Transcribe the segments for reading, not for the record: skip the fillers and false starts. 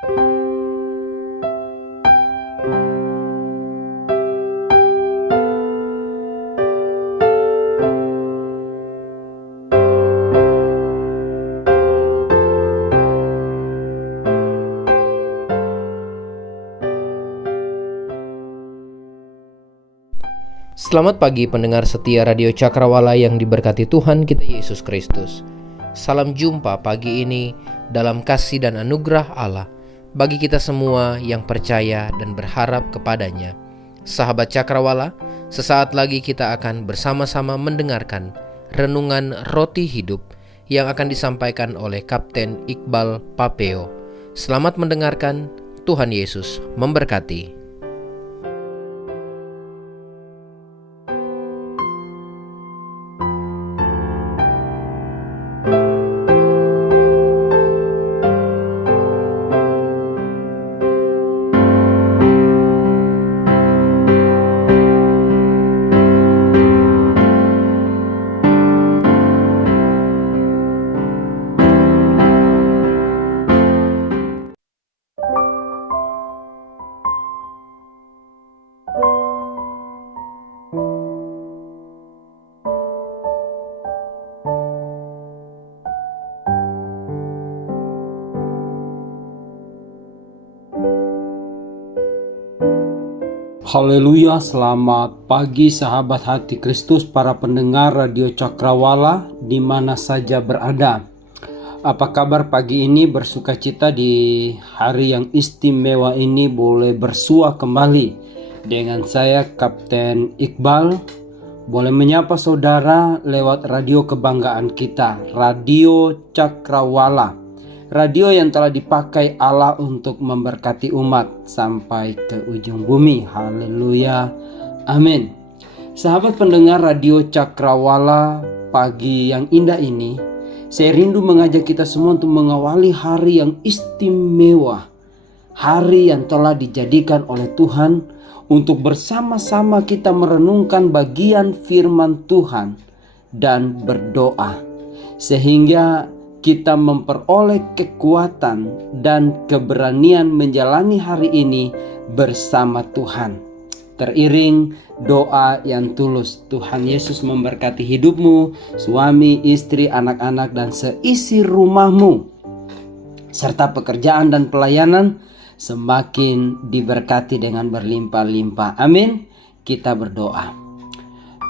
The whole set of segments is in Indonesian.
Selamat pagi pendengar setia Radio Cakrawala yang diberkati Tuhan kita Yesus Kristus. Salam jumpa pagi ini dalam kasih dan anugerah Allah bagi kita semua yang percaya dan berharap kepadanya. Sahabat Cakrawala, sesaat lagi kita akan bersama-sama mendengarkan renungan roti hidup yang akan disampaikan oleh Kapten Iqbal Papeo. Selamat mendengarkan, Tuhan Yesus memberkati. Haleluya, selamat pagi sahabat hati Kristus, para pendengar Radio Cakrawala di mana saja berada. Apa kabar pagi ini? Bersukacita di hari yang istimewa ini boleh bersua kembali dengan saya Kapten Iqbal. Boleh menyapa saudara lewat radio kebanggaan kita, Radio Cakrawala. Radio yang telah dipakai Allah untuk memberkati umat sampai ke ujung bumi. Haleluya. Amin. Sahabat pendengar Radio Cakrawala, pagi yang indah ini, saya rindu mengajak kita semua untuk mengawali hari yang istimewa. Hari yang telah dijadikan oleh Tuhan untuk bersama-sama kita merenungkan bagian firman Tuhan dan berdoa. Sehingga kita memperoleh kekuatan dan keberanian menjalani hari ini bersama Tuhan. Teriring doa yang tulus. Tuhan Yesus memberkati hidupmu, suami, istri, anak-anak, dan seisi rumahmu. Serta pekerjaan dan pelayanan semakin diberkati dengan berlimpah-limpah. Amin. Kita berdoa.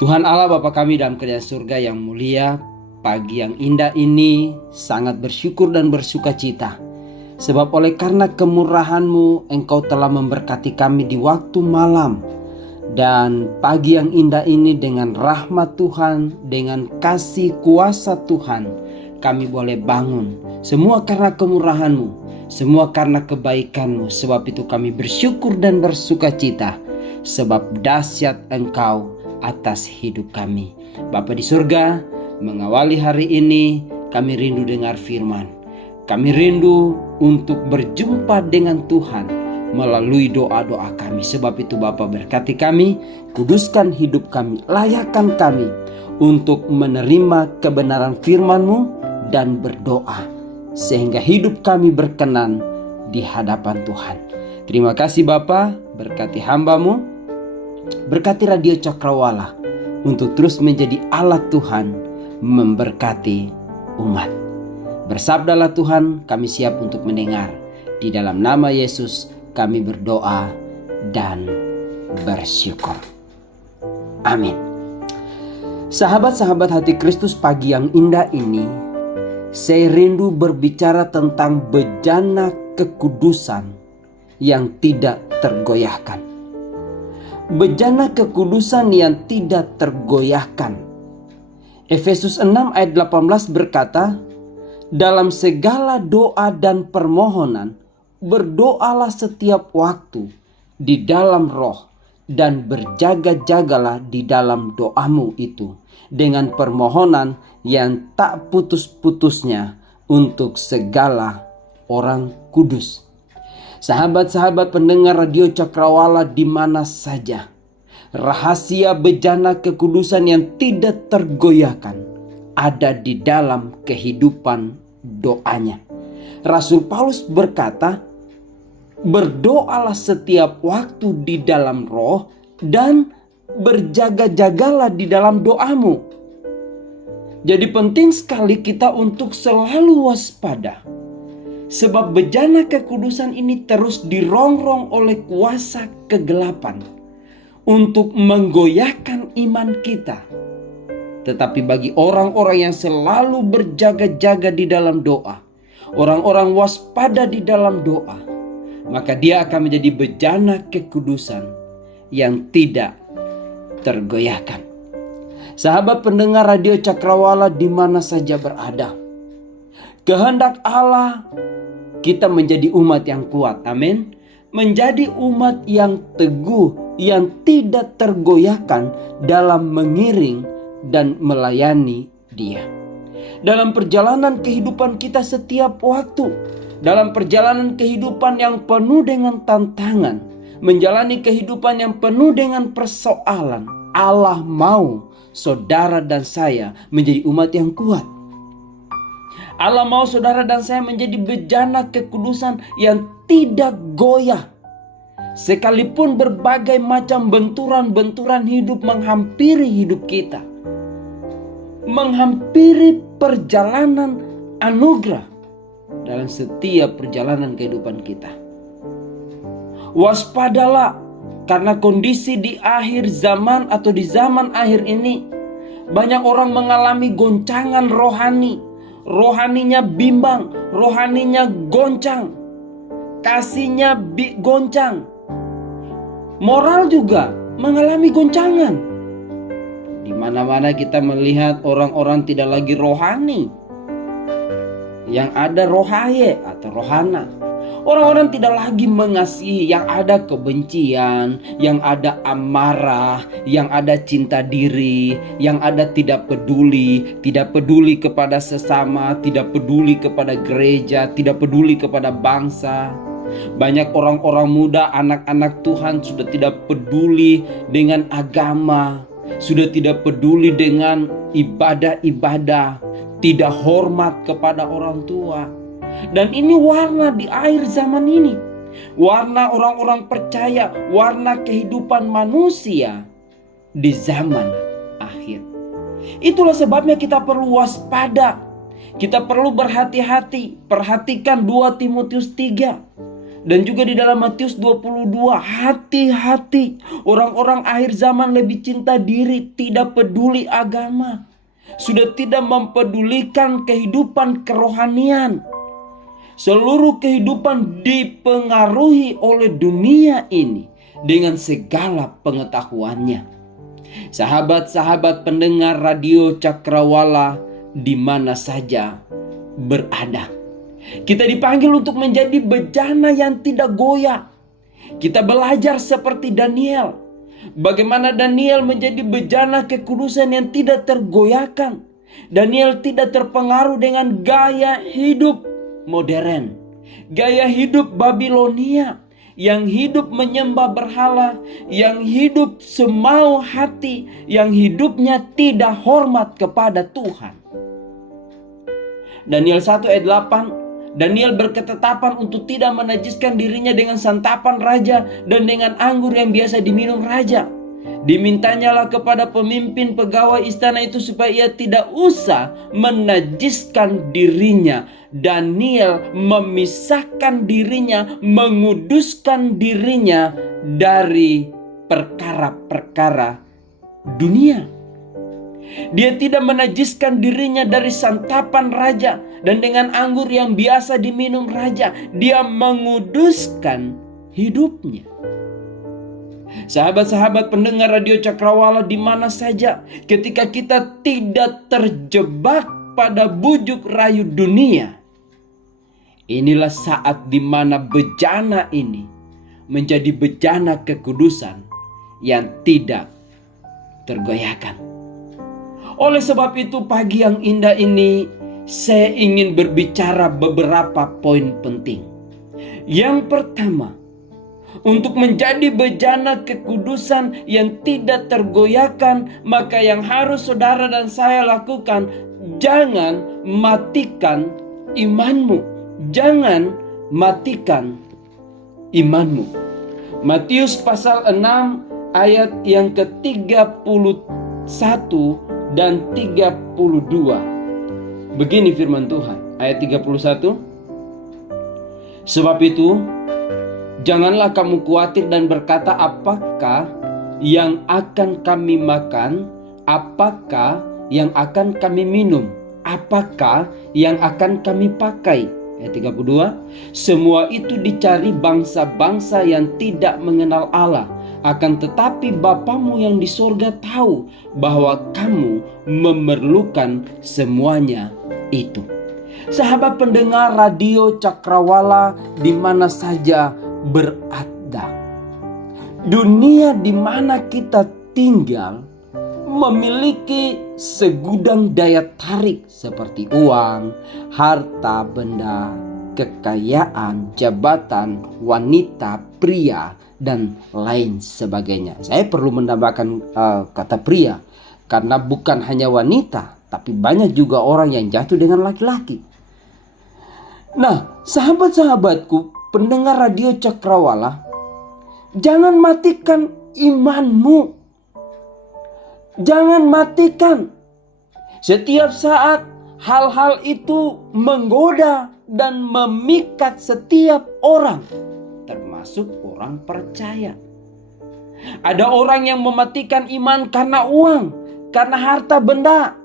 Tuhan Allah Bapa kami dalam kerajaan surga yang mulia, pagi yang indah ini sangat bersyukur dan bersukacita. Sebab oleh karena kemurahan-Mu, Engkau telah memberkati kami di waktu malam. Dan pagi yang indah ini dengan rahmat Tuhan, dengan kasih kuasa Tuhan, kami boleh bangun. Semua karena kemurahan-Mu, semua karena kebaikan-Mu. Sebab itu kami bersyukur dan bersukacita. Sebab dahsyat Engkau atas hidup kami. Bapa di surga, mengawali hari ini kami rindu dengar firman. Kami rindu untuk berjumpa dengan Tuhan melalui doa-doa kami. Sebab itu Bapa berkati kami, kuduskan hidup kami, layakkan kami untuk menerima kebenaran firman-Mu dan berdoa. Sehingga hidup kami berkenan di hadapan Tuhan. Terima kasih Bapa, berkati hamba-Mu, berkati Radio Cakrawala untuk terus menjadi alat Tuhan memberkati umat. Bersabdalah Tuhan, kami siap untuk mendengar. Di dalam nama Yesus kami berdoa dan bersyukur. Amin. Sahabat-sahabat hati Kristus, pagi yang indah ini saya rindu berbicara tentang bejana kekudusan yang tidak tergoyahkan. Bejana kekudusan yang tidak tergoyahkan. Efesus 6 ayat 18 berkata, dalam segala doa dan permohonan, berdoalah setiap waktu di dalam roh dan berjaga-jagalah di dalam doamu itu dengan permohonan yang tak putus-putusnya untuk segala orang kudus. Sahabat-sahabat pendengar Radio Cakrawala di mana saja, rahasia bejana kekudusan yang tidak tergoyahkan ada di dalam kehidupan doanya. Rasul Paulus berkata, Berdoalah setiap waktu di dalam roh dan berjaga-jagalah di dalam doamu. Jadi penting sekali kita untuk selalu waspada. Sebab bejana kekudusan ini terus dirongrong oleh kuasa kegelapan untuk menggoyahkan iman kita. Tetapi bagi orang-orang yang selalu berjaga-jaga di dalam doa, orang-orang waspada di dalam doa, maka dia akan menjadi bejana kekudusan yang tidak tergoyahkan. Sahabat pendengar radio Cakrawala di mana saja berada, kehendak Allah kita menjadi umat yang kuat, amin. Menjadi umat yang teguh, yang tidak tergoyahkan dalam mengiring dan melayani Dia. Dalam perjalanan kehidupan kita setiap waktu, dalam perjalanan kehidupan yang penuh dengan tantangan, menjalani kehidupan yang penuh dengan persoalan, Allah mau saudara dan saya menjadi umat yang kuat. Allah mau saudara dan saya menjadi bejana kekudusan yang tidak goyah. Sekalipun berbagai macam benturan-benturan hidup menghampiri hidup kita, menghampiri perjalanan anugerah dalam setiap perjalanan kehidupan kita. Waspadalah, karena kondisi di akhir zaman atau di zaman akhir ini banyak orang mengalami goncangan rohani. Rohaninya bimbang, rohaninya goncang, kasihnya goncang, moral juga mengalami goncangan. Di mana-mana kita melihat orang-orang tidak lagi rohani, yang ada rohaye atau rohana. Orang-orang tidak lagi mengasihi, yang ada kebencian, yang ada amarah, yang ada cinta diri, yang ada tidak peduli kepada sesama, tidak peduli kepada gereja, tidak peduli kepada bangsa. Banyak orang-orang muda, anak-anak Tuhan sudah tidak peduli dengan agama, sudah tidak peduli dengan ibadah-ibadah, tidak hormat kepada orang tua. Dan ini warna di akhir zaman ini, warna orang-orang percaya, warna kehidupan manusia di zaman akhir. Itulah sebabnya kita perlu waspada, kita perlu berhati-hati. Perhatikan 2 Timotius 3 dan juga di dalam Matius 22. Hati-hati, orang-orang akhir zaman lebih cinta diri, tidak peduli agama, sudah tidak mempedulikan kehidupan kerohanian. Seluruh kehidupan dipengaruhi oleh dunia ini dengan segala pengetahuannya. Sahabat-sahabat pendengar radio Cakrawala di mana saja berada, kita dipanggil untuk menjadi bejana yang tidak goyah. Kita belajar seperti Daniel, bagaimana Daniel menjadi bejana kekudusan yang tidak tergoyahkan. Daniel tidak terpengaruh dengan gaya hidup modern, gaya hidup Babilonia, yang hidup menyembah berhala, yang hidup semau hati, yang hidupnya tidak hormat kepada Tuhan. Daniel 1 ayat 8, Daniel berketetapan untuk tidak menajiskan dirinya dengan santapan raja dan dengan anggur yang biasa diminum raja. Dimintanyalah kepada pemimpin pegawai istana itu supaya ia tidak usah menajiskan dirinya. Daniel memisahkan dirinya, menguduskan dirinya dari perkara-perkara dunia. Dia tidak menajiskan dirinya dari santapan raja dan dengan anggur yang biasa diminum raja. Dia menguduskan hidupnya. Sahabat-sahabat pendengar radio Cakrawala di mana saja, ketika kita tidak terjebak pada bujuk rayu dunia, inilah saat di mana bejana ini menjadi bejana kekudusan yang tidak tergoyahkan. Oleh sebab itu pagi yang indah ini saya ingin berbicara beberapa poin penting. Yang pertama, untuk menjadi bejana kekudusan yang tidak tergoyahkan, maka yang harus saudara dan saya lakukan, jangan matikan imanmu. Jangan matikan imanmu. Matius pasal 6 ayat yang ke-31 dan 32. Begini firman Tuhan, ayat 31. Sebab itu, janganlah kamu khawatir dan berkata, apakah yang akan kami makan? Apakah yang akan kami minum? Apakah yang akan kami pakai? Ayat 32. Semua itu dicari bangsa-bangsa yang tidak mengenal Allah. Akan tetapi Bapamu yang di sorga tahu bahwa kamu memerlukan semuanya itu. Sahabat pendengar radio Cakrawala di mana saja berada, dunia di mana kita tinggal memiliki segudang daya tarik seperti uang, harta benda, kekayaan, jabatan, wanita, pria, dan lain sebagainya. Saya perlu menambahkan kata pria karena bukan hanya wanita, tapi banyak juga orang yang jatuh dengan laki-laki. Nah, sahabat-sahabatku, pendengar radio Cakrawala, jangan matikan imanmu. Jangan matikan. Setiap saat hal-hal itu menggoda dan memikat setiap orang, termasuk orang percaya. Ada orang yang mematikan iman karena uang, karena harta benda.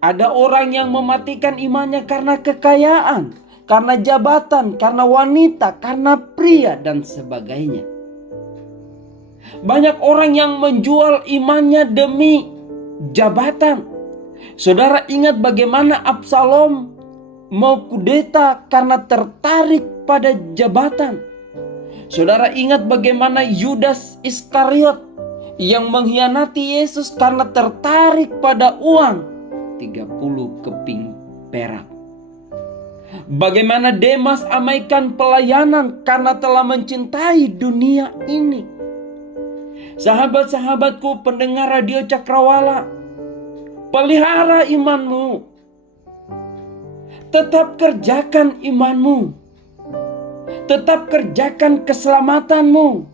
Ada orang yang mematikan imannya karena kekayaan, karena jabatan, karena wanita, karena pria, dan sebagainya. Banyak orang yang menjual imannya demi jabatan. Saudara ingat bagaimana Absalom mau kudeta karena tertarik pada jabatan. Saudara ingat bagaimana Yudas Iskariot yang mengkhianati Yesus karena tertarik pada uang 30 keping perak. Bagaimana Demas abaikan pelayanan karena telah mencintai dunia ini. Sahabat-sahabatku pendengar radio Cakrawala, pelihara imanmu. Tetap kerjakan imanmu. Tetap kerjakan keselamatanmu.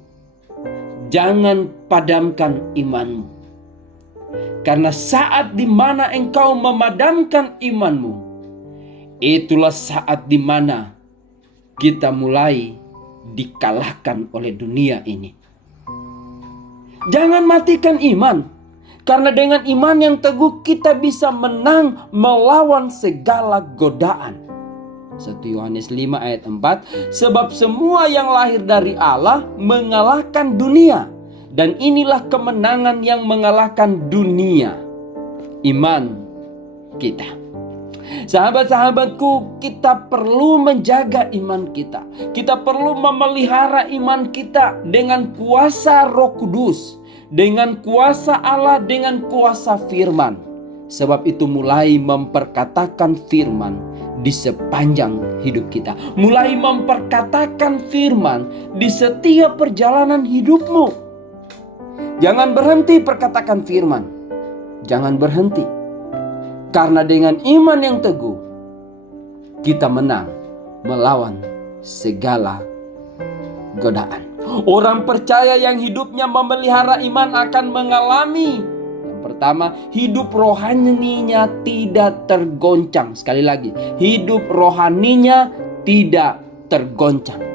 Jangan padamkan imanmu. Karena saat di mana engkau memadamkan imanmu, itulah saat di mana kita mulai dikalahkan oleh dunia ini. Jangan matikan iman, karena dengan iman yang teguh kita bisa menang melawan segala godaan. 1 Yohanes 5 ayat 4. Sebab semua yang lahir dari Allah mengalahkan dunia, dan inilah kemenangan yang mengalahkan dunia, iman kita. Sahabat-sahabatku, kita perlu menjaga iman kita. Kita perlu memelihara iman kita dengan kuasa Roh Kudus, dengan kuasa Allah, dengan kuasa firman. Sebab itu mulai memperkatakan firman di sepanjang hidup kita. Mulai memperkatakan firman di setiap perjalanan hidupmu. Jangan berhenti perkatakan firman. Jangan berhenti. Karena dengan iman yang teguh, kita menang melawan segala godaan. Orang percaya yang hidupnya memelihara iman akan mengalami, yang pertama, hidup rohaninya tidak tergoncang. Sekali lagi, hidup rohaninya tidak tergoncang.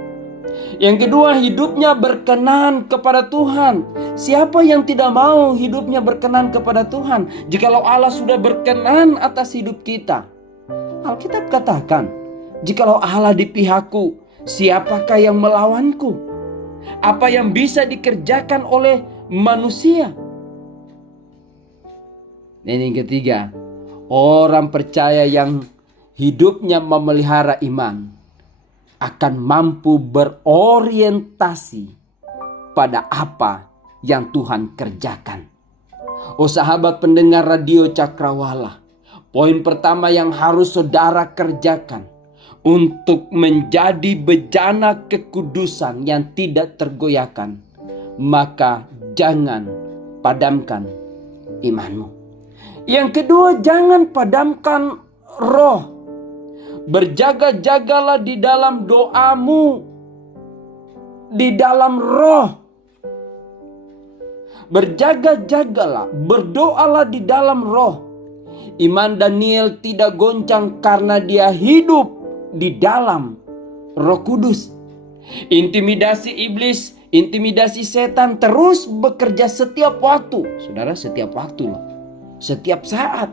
Yang kedua, hidupnya berkenan kepada Tuhan. Siapa yang tidak mau hidupnya berkenan kepada Tuhan? Jikalau Allah sudah berkenan atas hidup kita. Alkitab katakan, jikalau Allah di pihakku, siapakah yang melawanku? Apa yang bisa dikerjakan oleh manusia? Dan yang ketiga, orang percaya yang hidupnya memelihara iman akan mampu berorientasi pada apa yang Tuhan kerjakan. Oh sahabat pendengar radio Cakrawala, poin pertama yang harus saudara kerjakan untuk menjadi bejana kekudusan yang tidak tergoyahkan, maka jangan padamkan imanmu. Yang kedua, jangan padamkan roh. Berjaga-jagalah di dalam doamu. di dalam roh. Berjaga-jagalah, berdoalah di dalam roh. Iman Daniel tidak goncang karena dia hidup di dalam Roh Kudus. Intimidasi iblis, intimidasi setan terus bekerja setiap waktu. Saudara, setiap waktu loh. Setiap saat.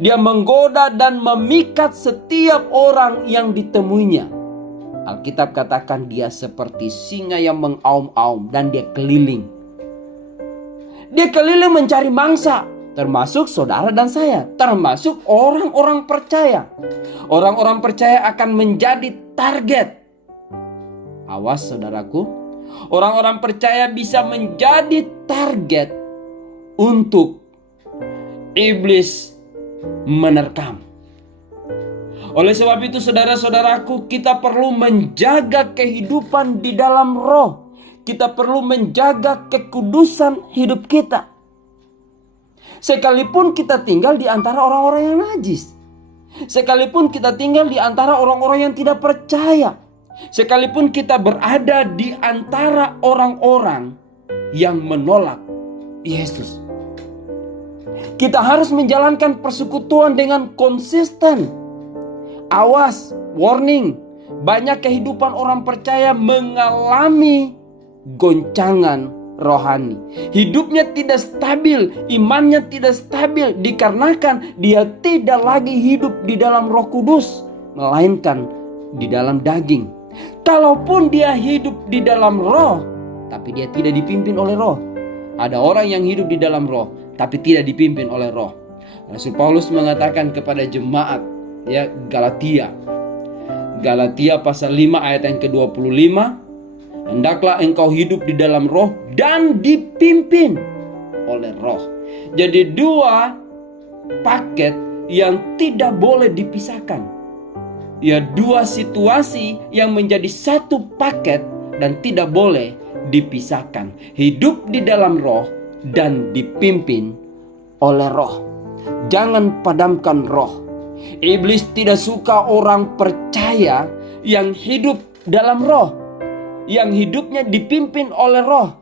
Dia menggoda dan memikat setiap orang yang ditemuinya. Alkitab katakan dia seperti singa yang mengaum-aum dan dia keliling. Dia keliling mencari mangsa, termasuk saudara dan saya, termasuk orang-orang percaya. Orang-orang percaya akan menjadi target. Awas saudaraku, orang-orang percaya bisa menjadi target untuk iblis menerkam. Oleh sebab itu saudara-saudaraku, kita perlu menjaga kehidupan di dalam roh. Kita perlu menjaga kekudusan hidup kita. Sekalipun kita tinggal di antara orang-orang yang najis. Sekalipun kita tinggal di antara orang-orang yang tidak percaya. Sekalipun kita berada di antara orang-orang yang menolak Yesus. Kita harus menjalankan persekutuan dengan konsisten. Awas, warning. Banyak kehidupan orang percaya mengalami goncangan rohani. Hidupnya tidak stabil, imannya tidak stabil dikarenakan dia tidak lagi hidup di dalam Roh Kudus, melainkan di dalam daging. Kalaupun dia hidup di dalam roh, tapi dia tidak dipimpin oleh roh. Ada orang yang hidup di dalam roh, tapi tidak dipimpin oleh roh. Rasul Paulus mengatakan kepada jemaat Galatia pasal 5 ayat yang ke-25, hendaklah engkau hidup di dalam roh dan dipimpin oleh roh. Jadi dua paket yang tidak boleh dipisahkan. Dua situasi yang menjadi satu paket dan tidak boleh dipisahkan. Hidup di dalam roh dan dipimpin oleh roh. Jangan padamkan roh. Iblis tidak suka orang percaya yang hidup dalam roh, yang hidupnya dipimpin oleh roh,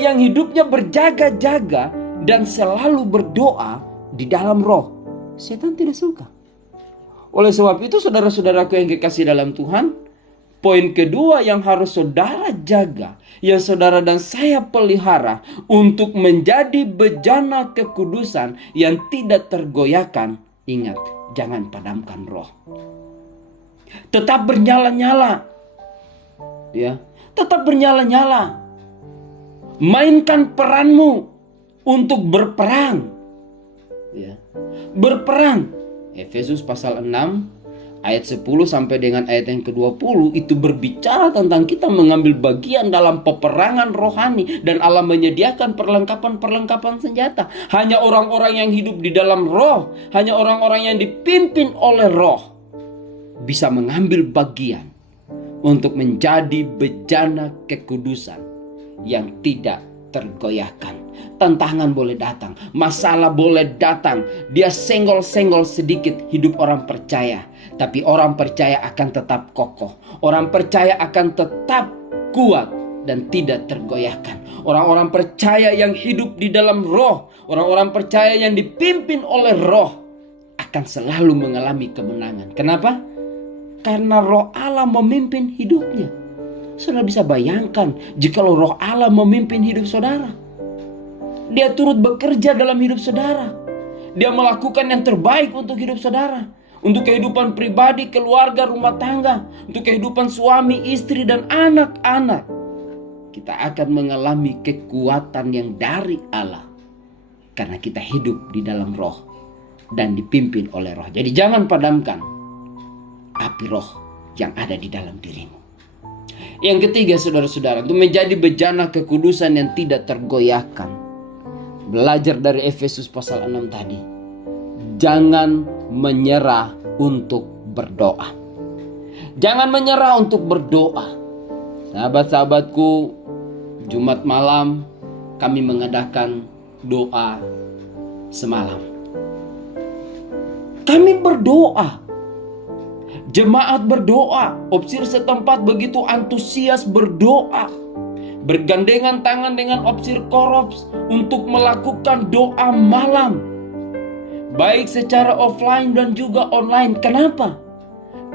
yang hidupnya berjaga-jaga dan selalu berdoa di dalam roh. Setan tidak suka. Oleh sebab itu saudara-saudaraku yang kekasih dalam Tuhan, poin kedua yang harus saudara jaga, yang saudara dan saya pelihara untuk menjadi bejana kekudusan yang tidak tergoyahkan. Ingat, jangan padamkan roh. Tetap bernyala-nyala. Tetap bernyala-nyala. Mainkan peranmu untuk berperang. Berperang. Efesus pasal 6 ayat 10 sampai dengan ayat yang ke-20 itu berbicara tentang kita mengambil bagian dalam peperangan rohani dan Allah menyediakan perlengkapan-perlengkapan senjata. Hanya orang-orang yang hidup di dalam roh, hanya orang-orang yang dipimpin oleh roh bisa mengambil bagian untuk menjadi bejana kekudusan yang tidak tergoyahkan. Tantangan boleh datang, masalah boleh datang, dia senggol-senggol sedikit hidup orang percaya, tapi orang percaya akan tetap kokoh. Orang percaya akan tetap kuat dan tidak tergoyahkan. Orang-orang percaya yang hidup di dalam roh, orang-orang percaya yang dipimpin oleh roh akan selalu mengalami kemenangan. Kenapa? Karena roh Allah memimpin hidupnya. Saudara bisa bayangkan jika roh Allah memimpin hidup saudara. Dia turut bekerja dalam hidup saudara. Dia melakukan yang terbaik untuk hidup saudara. Untuk kehidupan pribadi, keluarga, rumah tangga. Untuk kehidupan suami, istri, dan anak-anak. Kita akan mengalami kekuatan yang dari Allah. Karena kita hidup di dalam roh. Dan dipimpin oleh roh. Jadi jangan padamkan api roh yang ada di dalam dirimu. Yang ketiga saudara-saudara, untuk menjadi bejana kekudusan yang tidak tergoyahkan. Belajar dari Efesus pasal 6 tadi. Jangan menyerah untuk berdoa. Jangan menyerah untuk berdoa. Sahabat-sahabatku, Jumat malam kami mengadakan doa semalam. Kami berdoa. Jemaat berdoa, opsir setempat begitu antusias berdoa, bergandengan tangan dengan opsir korops untuk melakukan doa malam, baik secara offline dan juga online. Kenapa?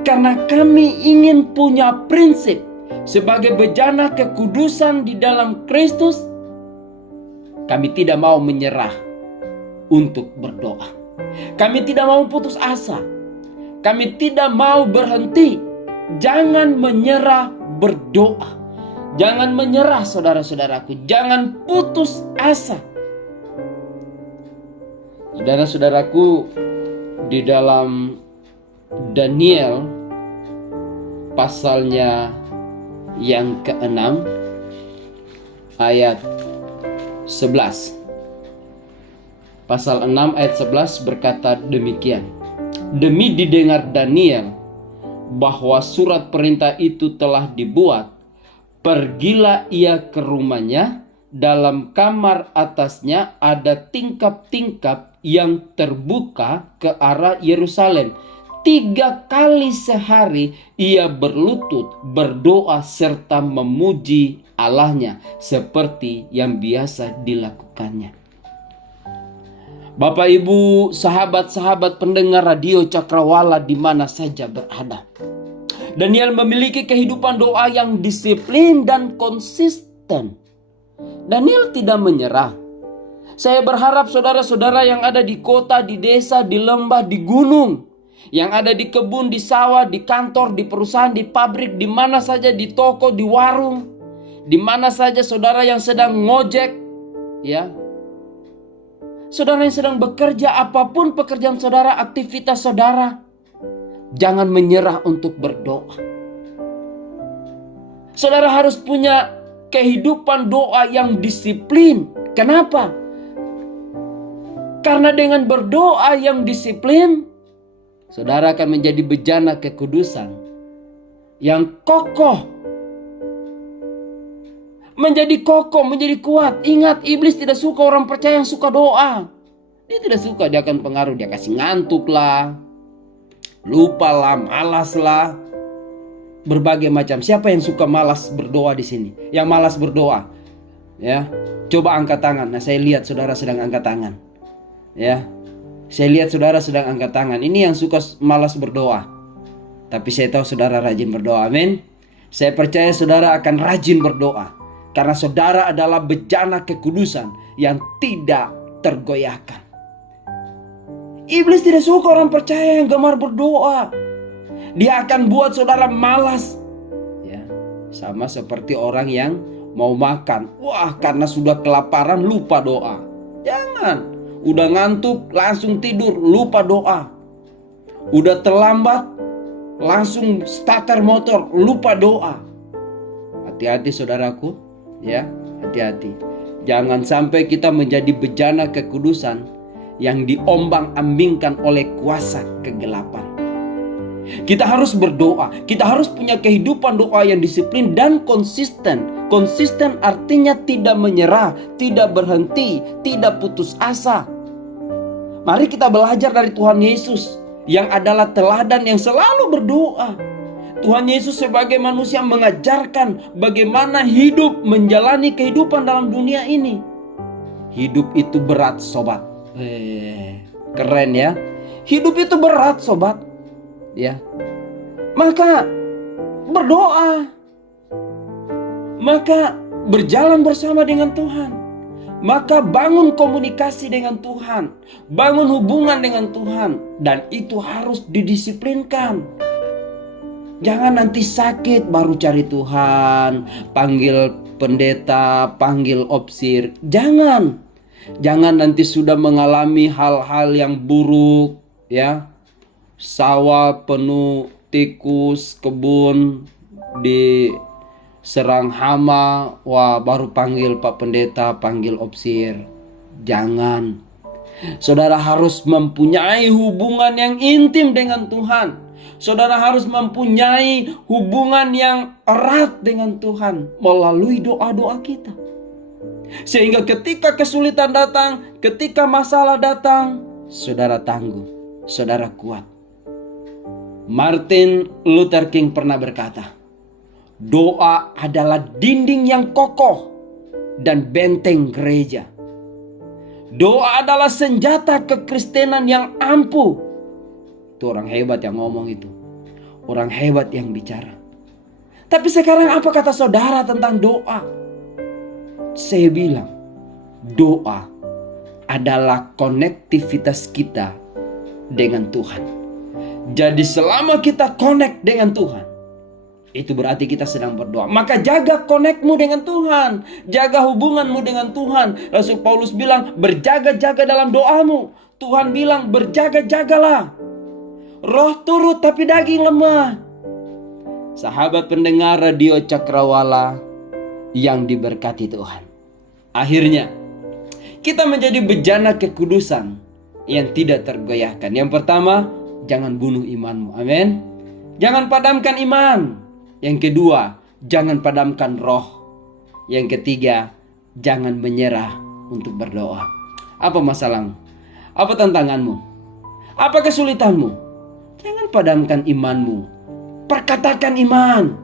Karena kami ingin punya prinsip sebagai bejana kekudusan di dalam Kristus. Kami tidak mau menyerah untuk berdoa. Kami tidak mau putus asa. Kami tidak mau berhenti. Jangan menyerah berdoa. Jangan menyerah saudara-saudaraku. Jangan putus asa. Saudara-saudaraku, di dalam Daniel pasalnya yang ke-6 ayat 11. Pasal 6 ayat 11 berkata demikian. Demi didengar Daniel bahwa surat perintah itu telah dibuat, pergilah ia ke rumahnya. Dalam kamar atasnya ada tingkap-tingkap yang terbuka ke arah Yerusalem. 3 kali sehari ia berlutut, berdoa serta memuji Allahnya seperti yang biasa dilakukannya. Bapak, Ibu, sahabat-sahabat pendengar radio Cakrawala di mana saja berada, Daniel memiliki kehidupan doa yang disiplin dan konsisten. Daniel tidak menyerah. Saya berharap saudara-saudara yang ada di kota, di desa, di lembah, di gunung, yang ada di kebun, di sawah, di kantor, di perusahaan, di pabrik, di mana saja, di toko, di warung, di mana saja saudara yang sedang ngojek, ya, saudara yang sedang bekerja, apapun pekerjaan saudara, aktivitas saudara, jangan menyerah untuk berdoa. Saudara harus punya kehidupan doa yang disiplin. Kenapa? Karena dengan berdoa yang disiplin, saudara akan menjadi bejana kekudusan yang kokoh. Menjadi kokoh, menjadi kuat. Ingat, iblis tidak suka orang percaya yang suka doa. Dia tidak suka, dia akan pengaruh. Dia kasih ngantuk lah, lupa lah, malas lah, berbagai macam. Siapa yang suka malas berdoa di sini? Yang malas berdoa, ya, coba angkat tangan. Nah, saya lihat saudara sedang angkat tangan, ya. Saya lihat saudara sedang angkat tangan. Ini yang suka malas berdoa. Tapi saya tahu saudara rajin berdoa. Amin. Saya percaya saudara akan rajin berdoa. Karena saudara adalah bejana kekudusan yang tidak tergoyahkan. Iblis tidak suka orang percaya yang gemar berdoa. Dia akan buat saudara malas, ya, sama seperti orang yang mau makan. Wah, karena sudah kelaparan lupa doa. Jangan. Udah ngantuk langsung tidur, lupa doa. Udah terlambat langsung starter motor, lupa doa. Hati-hati saudaraku, ya, hati-hati. Jangan sampai kita menjadi bejana kekudusan yang diombang-ambingkan oleh kuasa kegelapan. Kita harus berdoa. Kita harus punya kehidupan doa yang disiplin dan konsisten. Konsisten artinya tidak menyerah, tidak berhenti, tidak putus asa. Mari kita belajar dari Tuhan Yesus yang adalah teladan yang selalu berdoa. Tuhan Yesus sebagai manusia mengajarkan bagaimana hidup, menjalani kehidupan dalam dunia ini. Hidup itu berat, sobat. Keren ya. Hidup itu berat, sobat. Ya. Maka berdoa. Maka berjalan bersama dengan Tuhan. Maka bangun komunikasi dengan Tuhan. Bangun hubungan dengan Tuhan. Dan itu harus didisiplinkan. Jangan nanti sakit baru cari Tuhan, panggil pendeta, panggil opsir. Jangan. Jangan nanti sudah mengalami hal-hal yang buruk, ya. Sawah penuh tikus, kebun diserang hama, wah baru panggil Pak Pendeta, panggil opsir. Jangan. Saudara harus mempunyai hubungan yang intim dengan Tuhan. Saudara harus mempunyai hubungan yang erat dengan Tuhan melalui doa-doa kita. Sehingga ketika kesulitan datang, ketika masalah datang, saudara tangguh, saudara kuat. Martin Luther King pernah berkata, doa adalah dinding yang kokoh dan benteng gereja. Doa adalah senjata kekristenan yang ampuh. Itu orang hebat yang ngomong itu. Orang hebat yang bicara. Tapi sekarang apa kata saudara tentang doa? Saya bilang, doa adalah konektivitas kita dengan Tuhan. Jadi selama kita connect dengan Tuhan, itu berarti kita sedang berdoa. Maka jaga connectmu dengan Tuhan. Jaga hubunganmu dengan Tuhan. Rasul Paulus bilang, berjaga-jaga dalam doamu. Tuhan bilang, berjaga-jagalah. Roh turut tapi daging lemah. Sahabat pendengar Radio Cakrawala yang diberkati Tuhan. Akhirnya, kita menjadi bejana kekudusan yang tidak tergoyahkan. Yang pertama, jangan bunuh imanmu. Amin. Jangan padamkan iman. Yang kedua, jangan padamkan roh. Yang ketiga, jangan menyerah untuk berdoa. Apa masalahmu? Apa tantanganmu? Apa kesulitanmu? Jangan padamkan imanmu. Perkatakan iman.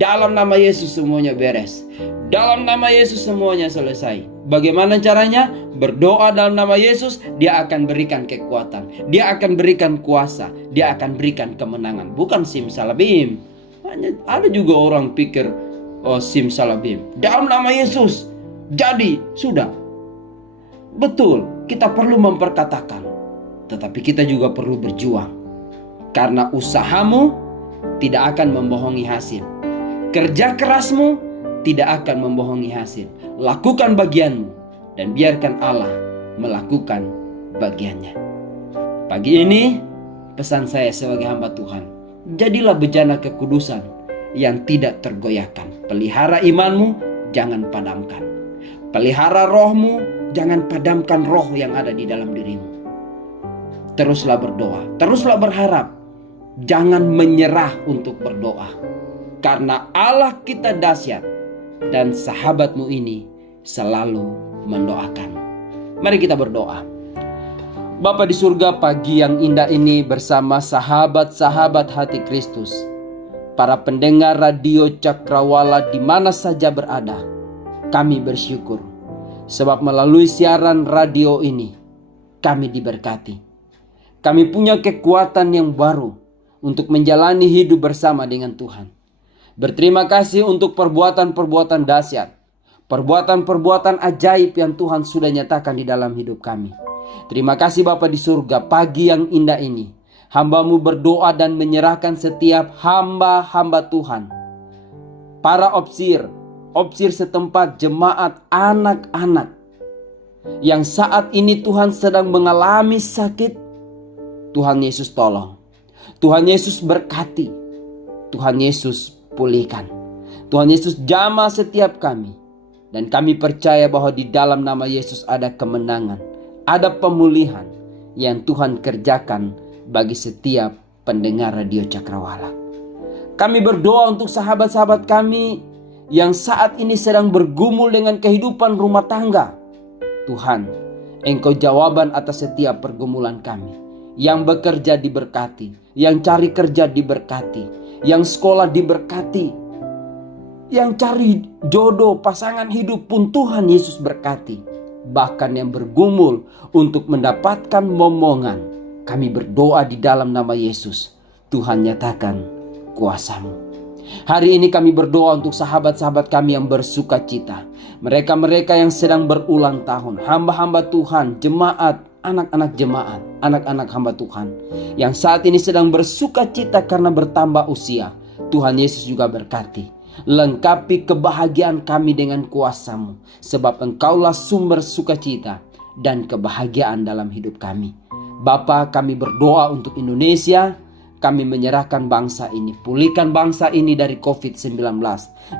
Dalam nama Yesus semuanya beres. Dalam nama Yesus semuanya selesai. Bagaimana caranya? Berdoa dalam nama Yesus, Dia akan berikan kekuatan. Dia akan berikan kuasa. Dia akan berikan kemenangan. Bukan simsalabim. Ada juga orang pikir, oh simsalabim. Dalam nama Yesus. Jadi, sudah. Betul, kita perlu memperkatakan. Tetapi kita juga perlu berjuang. Karena usahamu tidak akan membohongi hasil. Kerja kerasmu tidak akan membohongi hasil. Lakukan bagianmu dan biarkan Allah melakukan bagiannya. Pagi ini pesan saya sebagai hamba Tuhan, jadilah bejana kekudusan yang tidak tergoyahkan. Pelihara imanmu, jangan padamkan. Pelihara rohmu, jangan padamkan roh yang ada di dalam dirimu. Teruslah berdoa, teruslah berharap. Jangan menyerah untuk berdoa. Karena Allah kita dahsyat dan sahabatmu ini selalu mendoakan. Mari kita berdoa. Bapa di surga, pagi yang indah ini bersama sahabat-sahabat hati Kristus, para pendengar Radio Cakrawala di mana saja berada, kami bersyukur sebab melalui siaran radio ini kami diberkati. Kami punya kekuatan yang baru untuk menjalani hidup bersama dengan Tuhan. Berterima kasih untuk perbuatan-perbuatan dahsyat, perbuatan-perbuatan ajaib yang Tuhan sudah nyatakan di dalam hidup kami. Terima kasih Bapa di surga, pagi yang indah ini hamba-Mu berdoa dan menyerahkan setiap hamba-hamba Tuhan, para opsir setempat, jemaat, anak-anak yang saat ini Tuhan sedang mengalami sakit. Tuhan Yesus tolong, Tuhan Yesus berkati, Tuhan Yesus pulihkan, Tuhan Yesus jamah setiap kami. Dan kami percaya bahwa di dalam nama Yesus ada kemenangan, ada pemulihan yang Tuhan kerjakan bagi setiap pendengar Radio Cakrawala. Kami berdoa untuk sahabat-sahabat kami yang saat ini sedang bergumul dengan kehidupan rumah tangga. Tuhan, Engkau jawaban atas setiap pergumulan kami. Yang bekerja diberkati, yang cari kerja diberkati, yang sekolah diberkati, yang cari jodoh pasangan hidup pun Tuhan Yesus berkati. Bahkan yang bergumul untuk mendapatkan momongan, kami berdoa di dalam nama Yesus, Tuhan nyatakan kuasa-Mu. Hari ini kami berdoa untuk sahabat-sahabat kami yang bersuka cita, mereka-mereka yang sedang berulang tahun, hamba-hamba Tuhan, jemaat, anak-anak jemaat, anak-anak hamba Tuhan yang saat ini sedang bersuka cita karena bertambah usia. Tuhan Yesus juga berkati. Lengkapi kebahagiaan kami dengan kuasa-Mu, sebab Engkaulah sumber sukacita dan kebahagiaan dalam hidup kami. Bapa, kami berdoa untuk Indonesia. Kami menyerahkan bangsa ini. Pulihkan bangsa ini dari COVID-19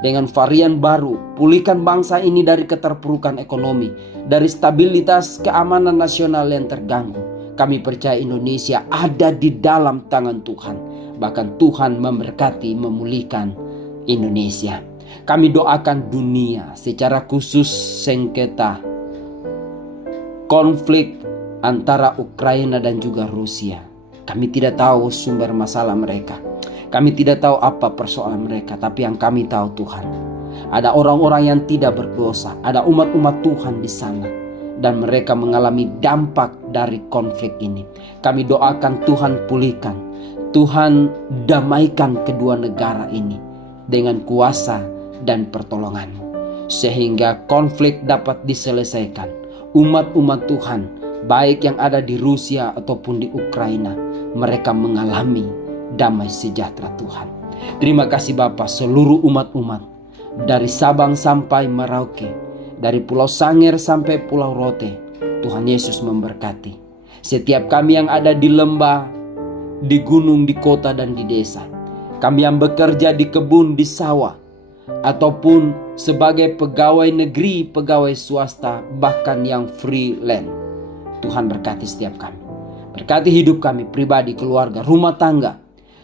dengan varian baru. Pulihkan bangsa ini dari keterpurukan ekonomi, dari stabilitas keamanan nasional yang terganggu. Kami percaya Indonesia ada di dalam tangan Tuhan. Bahkan Tuhan memberkati, memulihkan Indonesia. Kami doakan dunia, secara khusus sengketa konflik antara Ukraina dan juga Rusia. Kami tidak tahu sumber masalah mereka. Kami tidak tahu apa persoalan mereka. Tapi yang kami tahu Tuhan, ada orang-orang yang tidak berdosa. Ada umat-umat Tuhan di sana. Dan mereka mengalami dampak dari konflik ini. Kami doakan Tuhan pulihkan. Tuhan damaikan kedua negara ini dengan kuasa dan pertolongan-Mu. Sehingga konflik dapat diselesaikan. Umat-umat Tuhan, baik yang ada di Rusia ataupun di Ukraina, mereka mengalami damai sejahtera Tuhan. Terima kasih Bapa, seluruh umat-umat dari Sabang sampai Merauke, dari Pulau Sangir sampai Pulau Rote. Tuhan Yesus memberkati setiap kami yang ada di lembah, di gunung, di kota dan di desa. Kami yang bekerja di kebun, di sawah, ataupun sebagai pegawai negeri, pegawai swasta, bahkan yang freelance. Tuhan berkati setiap kami. Berkati hidup kami, pribadi, keluarga, rumah tangga,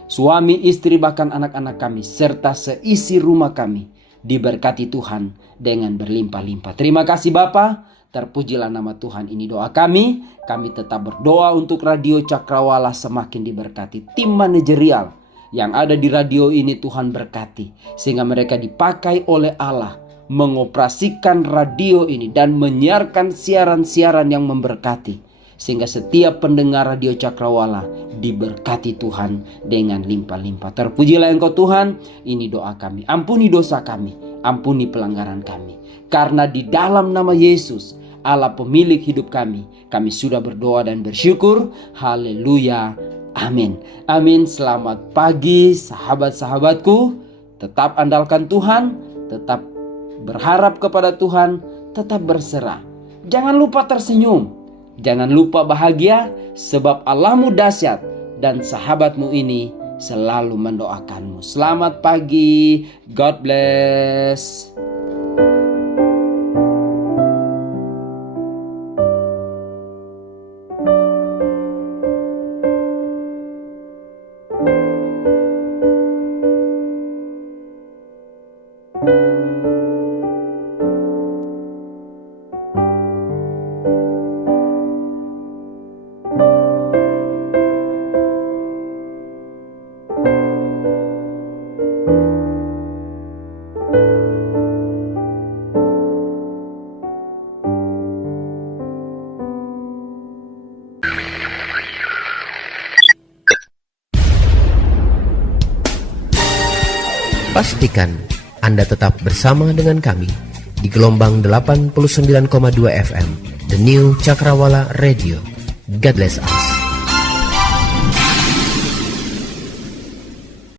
suami, istri, bahkan anak-anak kami, serta seisi rumah kami. Diberkati Tuhan dengan berlimpah-limpah. Terima kasih Bapa, terpujilah nama Tuhan. Ini doa kami. Kami tetap berdoa untuk Radio Cakrawala semakin diberkati. Tim manajerial yang ada di radio ini Tuhan berkati, sehingga mereka dipakai oleh Allah mengoperasikan radio ini dan menyiarkan siaran-siaran yang memberkati, sehingga setiap pendengar Radio Cakrawala diberkati Tuhan dengan limpah-limpah. Terpujilah Engkau Tuhan. Ini doa kami. Ampuni dosa kami, ampuni pelanggaran kami. Karena di dalam nama Yesus, Allah pemilik hidup kami sudah berdoa dan bersyukur. Haleluya. Amin. Amin. Selamat pagi sahabat-sahabatku. Tetap andalkan Tuhan, tetap berharap kepada Tuhan, tetap berserah. Jangan lupa tersenyum, jangan lupa bahagia, sebab Allahmu dahsyat dan sahabatmu ini selalu mendoakanmu. Selamat pagi. God bless. Pastikan Anda tetap bersama dengan kami di gelombang 89,2 FM, The New Cakrawala Radio. God bless us.